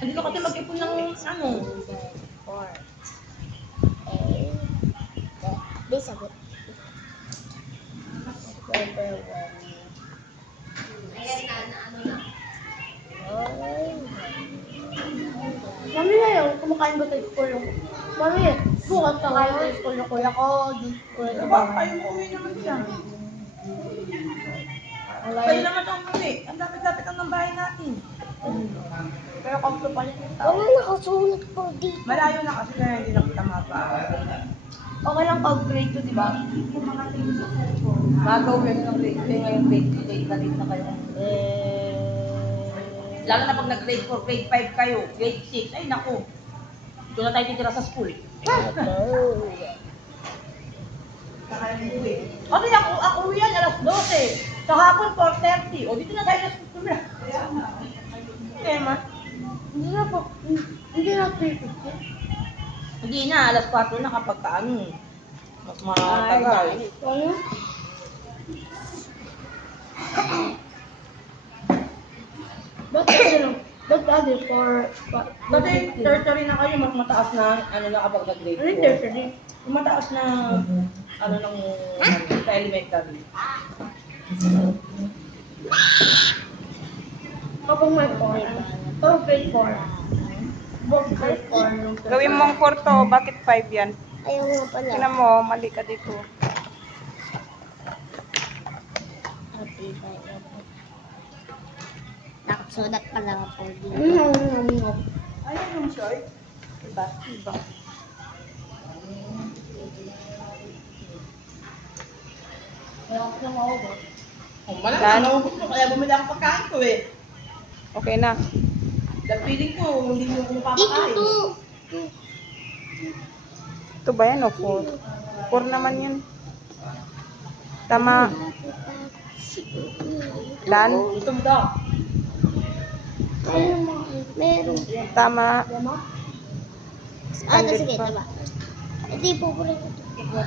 Hindi ko kasi mag-ipon ng ano. 4. Di sagot. Number 1. Mami na yun, kumakain ba sa school yung... Mami, bukas kakain sa school yung kuya ko, dun school sa Diba, bahay. kayo umuwi naman siya. Kayo naman ang umuwi. Ang dami-dami kang ng bahay natin. Pero komplo pa rin yung tao. Wala nakasulat po dito. Malayo na kasi kaya hindi na kita mapa. Okay lang pag grade 2, di ba? Magawin ng grade 3 ngayon, grade 2, grade na rin na kayo. Lalo na pag nag-grade 4, grade 5 kayo, grade 6, ay naku. Doon na tayo titira sa school. Ano yan, ako uwi yan, alas 12. Sa hapon, 4:30. O, dito na tayo sa school na. Tema. Hindi na po, hindi na 3:50. Hindi na, alas 4 na kapag kaano. Mas matagal. Ano? Ba't ano? Ba't ano for... Kasi tertiary na kayo, mas mataas na ano na kapag nag-grade 4. Ano yung tertiary? Yung mataas na ano ng sa elementary. Kapag may 4. Kapag grade 4. Grade 4 yung Gawin mong 4 to, bakit 5 yan? ayaw mo pala. Tingnan mo, mali ka dito. Nakasulat pala ako dito. Ayun yung short. Diba? Diba? Oh, malamang naubos mo, kaya bumili ako pagkain ko eh. Okay na. Dahil feeling ko, hindi mo ako Dito mapapakain. to. Ito ba yan o 4? 4 naman yan. Tama. Dan? Gusto mo daw? Meron. Tama. Ito sige, tama. Hindi po ko rin ito.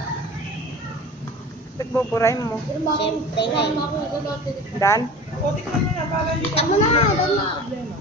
Nagbuburay mo. Siyempre nga. Dan? O, tignan mo na, para hindi Tama na, tama. problema.